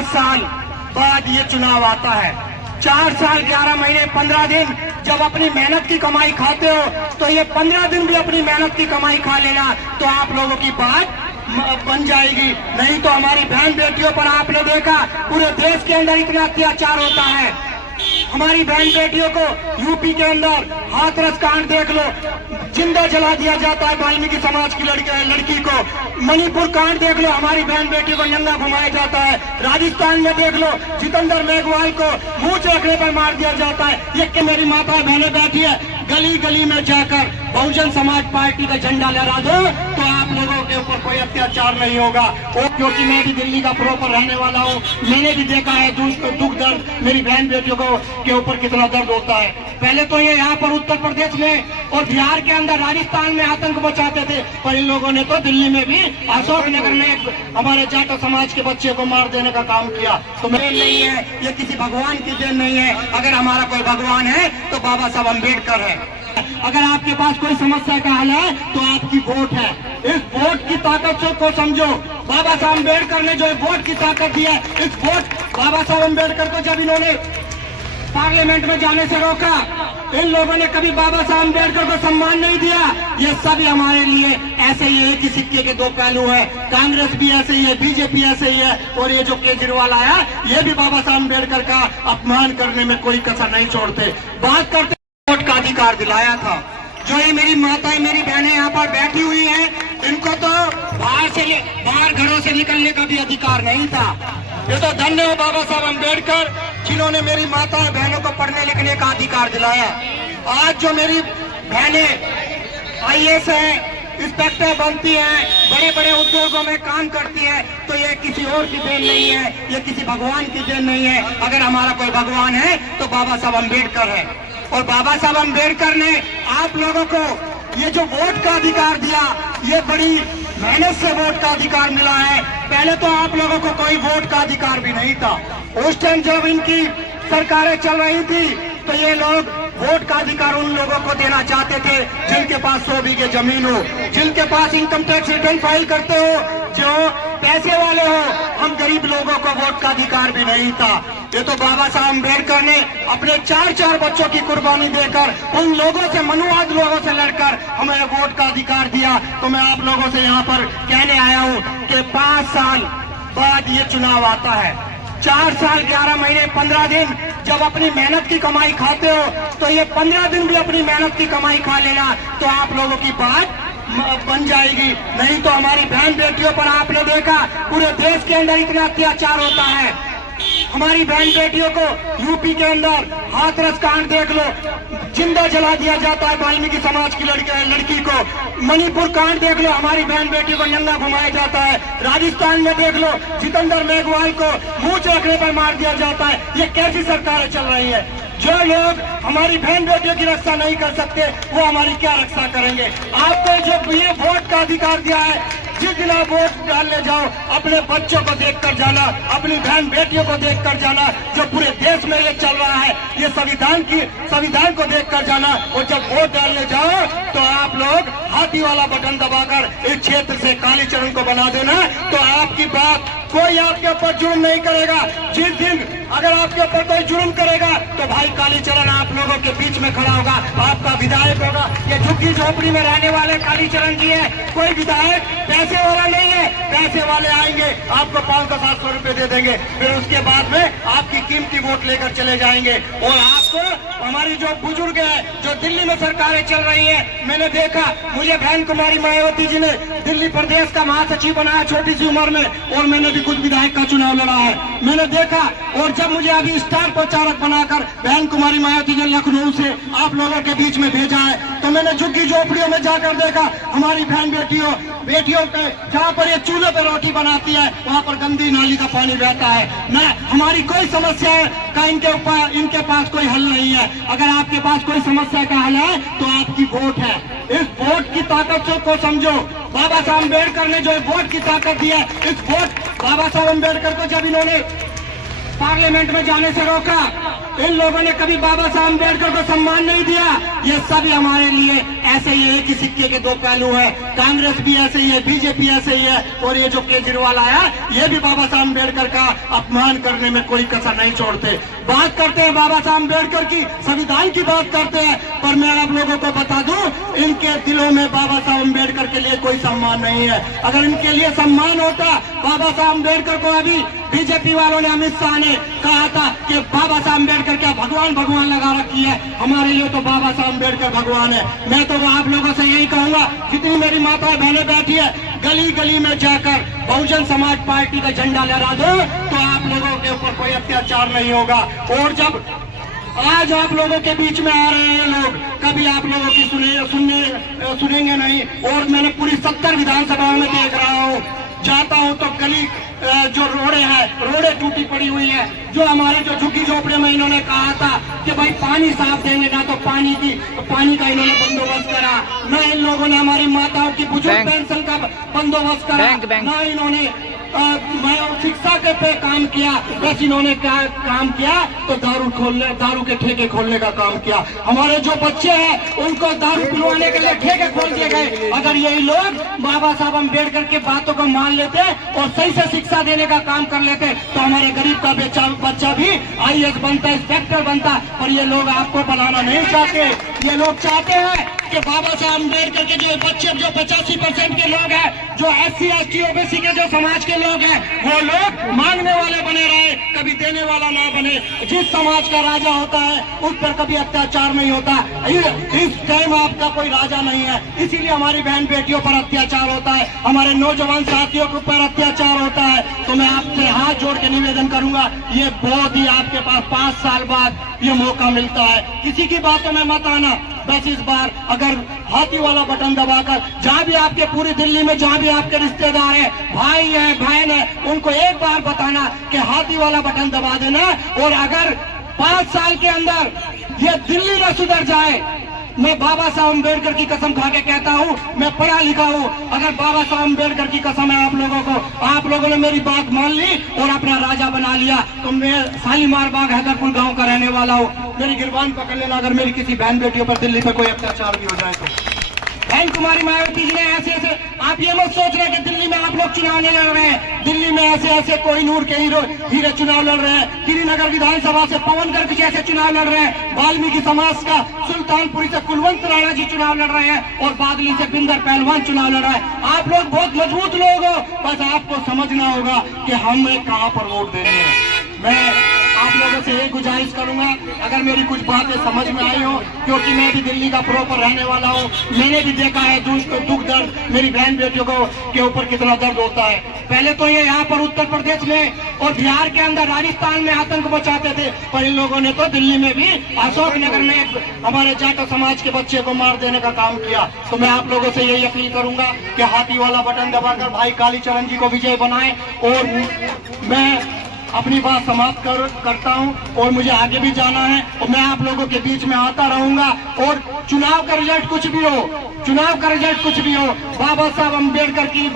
5 साल बाद ये चुनाव आता है। 4 साल 11 महीने 15 दिन जब अपनी मेहनत की कमाई खाते हो तो ये 15 दिन भी अपनी मेहनत की कमाई खा लेना तो आप लोगों की बात बन जाएगी। नहीं तो हमारी बहन बेटियों पर आपने देखा पूरे देश के अंदर इतना अत्याचार होता है। हमारी बहन बेटियों को यूपी के अंदर हाथरस कांड देख लो, जिंदा जला दिया जाता है वाल्मीकि समाज की लड़की को। मणिपुर कांड देख लो, हमारी बहन बेटी को नंगा घुमाया जाता है। राजस्थान में देख लो, जितेंद्र मेघवाल को मुंह रखने पर मार दिया जाता है। ये कि मेरी माता बहनें बैठी है, गली गली में जाकर बहुजन समाज पार्टी का झंडा लहरा दो तो आप लोगों के ऊपर कोई अत्याचार नहीं होगा। क्योंकि मैं भी दिल्ली का प्रॉपर रहने वाला हूँ, मैंने भी देखा है दुख दर्द मेरी बहन बेटियों को के ऊपर कितना दर्द होता है। पहले तो ये यहाँ पर उत्तर प्रदेश में और बिहार के अंदर राजस्थान में आतंक मचाते थे, पर इन लोगों ने तो दिल्ली में भी अशोक नगर में हमारे जाटो समाज के बच्चे को मार देने का काम किया। तो देन नहीं है, ये किसी भगवान की देन नहीं है। अगर हमारा कोई भगवान है तो बाबा साहब अम्बेडकर है। अगर आपके पास कोई समस्या का हल है तो आपकी वोट है। इस वोट की ताकत को समझो। बाबा साहब अम्बेडकर ने जो वोट की ताकत दी है, इस वोट बाबा साहब अम्बेडकर को जब इन्होंने पार्लियामेंट में जाने से रोका, इन लोगों ने कभी बाबा साहब अम्बेडकर को सम्मान नहीं दिया। ये सभी हमारे लिए ऐसे ही है कि सिक्के के दो पहलू है। कांग्रेस भी ऐसे ही है, बीजेपी ऐसे ही है, और ये जो केजरीवाल आया ये भी बाबा साहब अम्बेडकर का अपमान करने में कोई कसर नहीं छोड़ते। बात करते वोट का अधिकार दिलाया था। जो ये मेरी माताएं मेरी बहनें यहाँ पर बैठी हुई हैं, इनको तो बाहर घरों से निकलने का भी अधिकार नहीं था। ये तो धन्य है बाबा साहब अम्बेडकर जिन्होंने मेरी माताएं बहनों को पढ़ने लिखने का अधिकार दिलाया। आज जो मेरी बहनें आईएएस हैं, इंस्पेक्टर बनती हैं, बड़े बड़े उद्योगों में काम करती हैं, तो ये किसी और की देन नहीं है, ये किसी भगवान की देन नहीं है। अगर हमारा कोई भगवान है तो बाबा साहब अम्बेडकर है। और बाबा साहब अम्बेडकर ने आप लोगों को ये जो वोट का अधिकार दिया, ये बड़ी मेहनत से वोट का अधिकार मिला है। पहले तो आप लोगों को कोई वोट का अधिकार भी नहीं था। उस टाइम जब इनकी सरकारें चल रही थी तो ये लोग वोट का अधिकार उन लोगों को देना चाहते थे जिनके पास 100 बीघे जमीन हो, जिनके पास इनकम टैक्स रिटर्न फाइल करते हो, जो पैसे वाले हो। हम गरीब लोगों को वोट का अधिकार भी नहीं था। ये तो बाबा साहब अम्बेडकर ने अपने 4 बच्चों की कुर्बानी देकर उन लोगों से, मनुवाद लोगों से लड़कर हमें वोट का अधिकार दिया। तो मैं आप लोगों से यहाँ पर कहने आया हूँ कि 5 साल बाद ये चुनाव आता है। 4 साल 11 महीने 15 दिन जब अपनी मेहनत की कमाई खाते हो तो ये 15 दिन भी अपनी मेहनत की कमाई खा लेना तो आप लोगों की बात बन जाएगी। नहीं तो हमारी बहन बेटियों पर आपने देखा पूरे देश के अंदर इतना अत्याचार होता है। हमारी बहन बेटियों को यूपी के अंदर हाथरस कांड देख लो, जिंदा जला दिया जाता है वाल्मीकि समाज की लड़की को। मणिपुर कांड देख लो, हमारी बहन बेटी को नंगा घुमाया जाता है। राजस्थान में देख लो, जितेंद्र मेघवाल को मुंह रखने पर मार दिया जाता है। ये कैसी सरकारें चल रही है? जो लोग हमारी बहन बेटियों की रक्षा नहीं कर सकते वो हमारी क्या रक्षा करेंगे? आपको जो ये वोट का अधिकार दिया है, जिस दिन आप वोट डालने जाओ अपने बच्चों को देखकर जाना, अपनी बहन बेटियों को देखकर जाना। जो पूरे देश में ये चल रहा है, ये संविधान को देखकर जाना। और जब वोट डालने जाओ तो आप लोग हाथी वाला बटन दबाकर इस क्षेत्र से कालीचरण को बना देना तो आपकी बात कोई आपके ऊपर जुर्म नहीं करेगा। जिस दिन अगर आपके ऊपर कोई जुर्म करेगा तो भाई कालीचरण आप लोगों के बीच में खड़ा होगा, आपका विधायक होगा। ये झुग्गी झोपड़ी में रहने वाले कालीचरण जी है, कोई विधायक पैसे वाला नहीं है। पैसे वाले आएंगे आपको 500-700 रुपए दे देंगे, फिर उसके बाद में आपकी कीमती वोट लेकर चले जाएंगे। और आपको हमारी जो बुजुर्ग है, जो दिल्ली में सरकारें चल रही है, मैंने देखा, मुझे बहन कुमारी मायावती जी ने दिल्ली प्रदेश का महासचिव बनाया छोटी सी उम्र में, और मैंने भी कुछ विधायक का चुनाव लड़ा है, मैंने देखा। और जब मुझे अभी स्टार प्रचारक बनाकर बहन कुमारी मायावती जी लखनऊ से आप लोगों के बीच में भेजा है, तो मैंने झुग्गी झोपड़ियों में जाकर देखा हमारी बहन बेटियों के जहाँ पर ये चूल्हे पर रोटी बनाती है वहाँ पर गंदी नाली का पानी बहता है। न हमारी कोई समस्या का इनके पास कोई हल नहीं है। अगर आपके पास कोई समस्या का हल है तो आपकी वोट है। इस वोट की ताकत को समझो। बाबा साहब अम्बेडकर ने जो वोट की ताकत दी है, इस वोट बाबा साहब अम्बेडकर को जब इन्होंने पार्लियामेंट में जाने से रोका। इन लोगों ने कभी बाबा साहब अम्बेडकर को सम्मान नहीं दिया। ये सब हमारे लिए ऐसे ही एक ही सिक्के के दो पहलू है। कांग्रेस भी ऐसे ही है, बीजेपी ऐसे ही है, और ये जो केजरीवाल आया ये भी बाबा साहब अम्बेडकर का अपमान करने में कोई कसर नहीं छोड़ते। बात करते हैं बाबा साहब अम्बेडकर की, संविधान की बात करते हैं, पर मैं आप लोगों को बता दूं इनके दिलों में बाबा साहब अम्बेडकर के लिए कोई सम्मान नहीं है। अगर इनके लिए सम्मान होता, बाबा साहब अम्बेडकर को अभी बीजेपी वालों ने, अमित शाह ने कहा था कि बाबा साहब अम्बेडकर क्या भगवान भगवान लगा रखी है, हमारे लिए तो बाबा साहब अम्बेडकर भगवान है। मैं तो आप लोगों से यही कहूंगा, जितनी मेरी माताएं बहनें बैठी है, गली गली में जाकर बहुजन समाज पार्टी का झंडा लहरा दो, तो आप लोगों के ऊपर कोई अत्याचार नहीं होगा। और जब आज आप लोगों के बीच में आ रहे हैं लोग, कभी आप लोगों की सुनेंगे नहीं। और मैंने पूरी 70 विधानसभाओं में देख रहा हूँ, जाता हूँ तो गली जो रोडे टूटी पड़ी हुई है। जो हमारे जो झुग्गी झोपड़े में इन्होंने कहा था कि भाई पानी साफ देंगे, ना तो पानी का इन्होंने बंदोबस्त करा, न इन लोगों ने हमारी माताओं की बुजुर्ग पेंशन का बंदोबस्त करा, न इन्होंने शिक्षा के पे काम किया। बस इन्होंने क्या काम किया तो दारू के ठेके खोलने का काम किया। हमारे जो बच्चे हैं उनको दारू पिलवाने के लिए ठेके खोल दिए गए। अगर यही लोग बाबा साहब अम्बेडकर की बातों को मान लेते और सही से शिक्षा देने का काम कर लेते तो हमारे गरीब का बच्चा भी IAS बनता, इंस्पेक्टर बनता। पर ये लोग आपको बनाना नहीं चाहते। ये लोग चाहते हैं कि बाबा साहब अम्बेडकर के जो बच्चे, जो 85% के लोग हैं, जो SC ST OBC के जो समाज के लोग हैं, वो लोग मांगने वाले बने रहे, कभी देने वाला ना बने। जिस समाज का राजा होता है उस पर कभी अत्याचार नहीं होता। इस टाइम आपका कोई राजा नहीं है, इसीलिए हमारी बहन बेटियों पर अत्याचार होता है, हमारे नौजवान साथियों के ऊपर अत्याचार होता है। तो मैं आपसे हाथ जोड़ के निवेदन करूंगा, ये बहुत ही आपके पास 5 साल बाद ये मौका मिलता है, किसी की बातों में मत आना। बस इस बार अगर हाथी वाला बटन दबाकर, जहाँ भी आपके पूरी दिल्ली में जहाँ भी आपके रिश्तेदार हैं, भाई है, बहन है, उनको एक बार बताना कि हाथी वाला बटन दबा देना। और अगर 5 साल के अंदर ये दिल्ली न सुधर जाए, मैं बाबा साहब अम्बेडकर की कसम खा के कहता हूँ, मैं पढ़ा लिखा हूँ, अगर बाबा साहब अम्बेडकर की कसम है आप लोगों ने मेरी बात मान ली और अपना राजा बना लिया, तो मैं शालीमार बाग हैदरपुर गांव का रहने वाला हूँ। मेरी गिरबान पकड़ लेना अगर मेरी किसी बहन बेटियों पर दिल्ली पर कोई अत्याचार भी हो जाए तो। बहन कुमारी मायावती जी ने ऐसे आप ये मत सोच रहे कि दिल्ली में आप लोग चुनाव नहीं लड़ रहे हैं। दिल्ली में ऐसे कोहिनूर के हीरे चुनाव लड़ रहे हैं, गिरिनगर विधानसभा से पवन गर्ग जैसे चुनाव लड़ रहे हैं, वाल्मीकि समाज का सुल्तानपुरी से कुलवंत राणा जी चुनाव लड़ रहे हैं, और बादली से बिंदर पहलवान चुनाव लड़ रहा है। आप लोग बहुत मजबूत लोग हो, बस आपको समझना होगा कि हमें कहाँ पर वोट देनी है। मैं आप लोगों से एक गुजारिश करूंगा, अगर मेरी कुछ बातें समझ में आई हो, क्योंकि मैं भी दिल्ली का प्रॉपर रहने वाला हूं, मैंने भी देखा है दुख दर्द मेरी बहन बेटियों के ऊपर कितना दर्द होता है। पहले तो ये यहाँ पर उत्तर प्रदेश में और बिहार के अंदर, राजस्थान में आतंक मचाते थे, पर इन लोगों ने तो दिल्ली में भी अशोकनगर में हमारे जाटव समाज के बच्चे को मार देने का काम किया। तो मैं आप लोगों से यही अपील करूंगा कि हाथी वाला बटन दबाकर भाई कालीचरण जी को विजय बनाएं। और मैं अपनी बात समाप्त करता हूं, और मुझे आगे भी जाना है, और मैं आप लोगों के बीच में आता रहूंगा। और चुनाव का रिजल्ट कुछ भी हो, बाबा साहब अम्बेडकर की